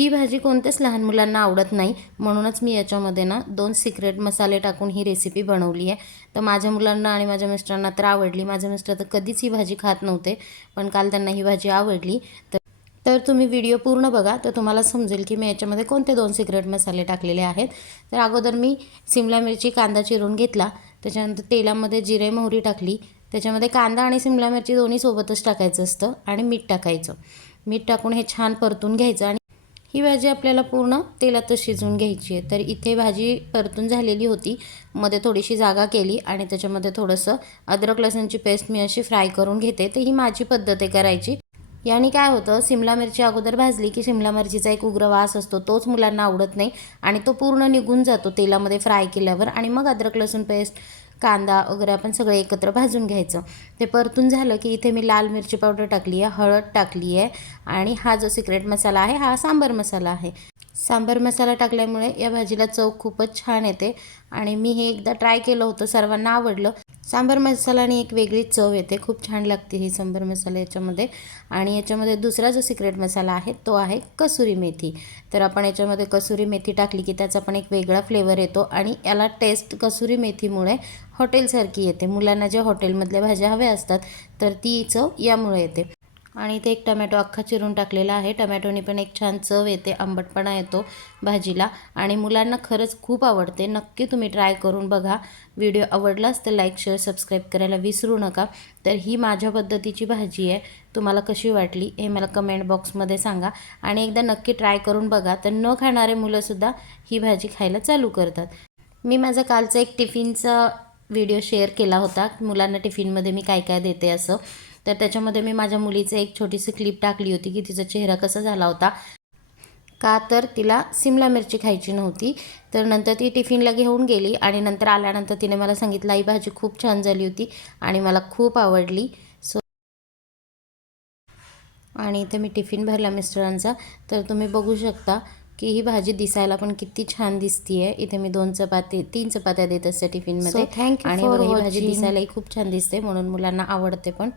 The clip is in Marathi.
ही भाजी कोणत्याच लहान मुलांना आवडत नाही, म्हणूनच मी याच्यामध्ये ना 2 सिक्रेट मसाले टाकून ही रेसिपी बनवली आहे। तर माझ्या मुलांना आणि माझ्या मिस्टरांना तर आवडली। माझे मिस्टर तर कधीच ही भाजी खात नव्हते, पण काल त्यांना ही भाजी आवडली। तर तुम्ही व्हिडिओ पूर्ण बघा, तर तुम्हाला समजेल की मी याच्यामध्ये कोणते 2 सिक्रेट मसाले टाकलेले आहेत। तर अगोदर मी सिमला मिरची, कांदा चिरून घेतला, त्याच्यानंतर तेलामध्ये जिरे मोहरी टाकली, त्याच्यामध्ये कांदा आणि सिमला मिरची दोन्ही सोबतच टाकायचं असतं आणि मीठ टाकायचं। मीठ टाकून हे छान परतून घ्यायचं आणि ही भाजी आपल्याला पूर्ण तेलातच शिजवून घ्यायची आहे। तर इथे भाजी परतून झालेली होती, मध्ये थोडीशी जागा केली आणि त्याच्यामध्ये थोडंसं अद्रक लसूणची पेस्ट मी अशी फ्राय करून घेते। तर ही माझी पद्धत आहे करायची। याने काय होतं, सिमला मिरची अगोदर भाजली की सिमला मिरचीचा एक उग्र वास असतो, तोच मुलांना आवडत नाही आणि तो पूर्ण निघून जातो तेलामध्ये फ्राय केल्यावर। आणि मग अद्रक लसूण पेस्ट, कांदा वगैरे आपण सगळे एकत्र भाजून घ्यायचं। ते परतून झालं की इथे मी लाल मिरची पावडर टाकली आहे, हळद टाकली आहे आणि हा जो सिक्रेट मसाला आहे हा सांबार मसाला आहे। सांबार मसाला टाकल्यामुळे या भाजीला चव खूपच छान येते आणि मी हे एकदा ट्राय केलं होतं, सर्वांना आवडलं। सांबार मसाल्याने एक वेगळी चव येते, खूप छान लागते ही सांबार मसाला याच्यामध्ये। आणि याच्यामध्ये दुसरा जो सिक्रेट मसाला आहे तो आहे कसुरी मेथी। तर आपण याच्यामध्ये कसुरी मेथी टाकली की त्याचा पण एक वेगळा फ्लेवर येतो आणि याला टेस्ट कसुरी मेथीमुळे हॉटेलसारखी येते। मुलांना जे हॉटेलमधल्या भाज्या हव्या असतात तर ती चव यामुळे येते। आणि इथे एक टमॅटो अख्खा चिरून टाकलेला आहे। टमॅटोनी पण एक छान चव येते, आंबटपणा येतो भाजीला आणि मुलांना खरंच खूप आवडते। नक्की तुम्ही ट्राय करून बघा। व्हिडिओ आवडलाच तर लाईक, शेअर, सबस्क्राईब करायला विसरू नका। तर ही माझ्या पद्धतीची भाजी आहे, तुम्हाला कशी वाटली हे मला कमेंट बॉक्समध्ये सांगा आणि एकदा नक्की ट्राय करून बघा। तर न खाणारे मुलंसुद्धा ही भाजी खायला चालू करतात। मी माझा कालचा एक टिफिनचा व्हिडिओ शेअर केला होता, मुलांना टिफिनमध्ये मी काय काय देते असं। तर त्याच्यामध्ये मी माझ्या मुलीचं एक छोटीशी क्लिप टाकली होती की तिचा चेहरा कसा झाला होता, का तर तिला सिमला मिरची खायची नव्हती। तर नंतर ती टिफिनला घेऊन गेली आणि नंतर आल्यानंतर तिने मला सांगितलं, आई भाजी खूप छान झाली होती आणि मला खूप आवडली। आणि इथे मी टिफिन भरला मिस्टरांचा। तर तुम्ही बघू शकता की ही भाजी दिसायला पण किती छान दिसतीये। इथे मी 3 चपात्या देत असते टिफिनमध्ये थँक यू आणि फॉर बघा ही भाजी वॉचिंग। दिसायलाही खूप छान दिसते, म्हणून मुलांना आवडते पण।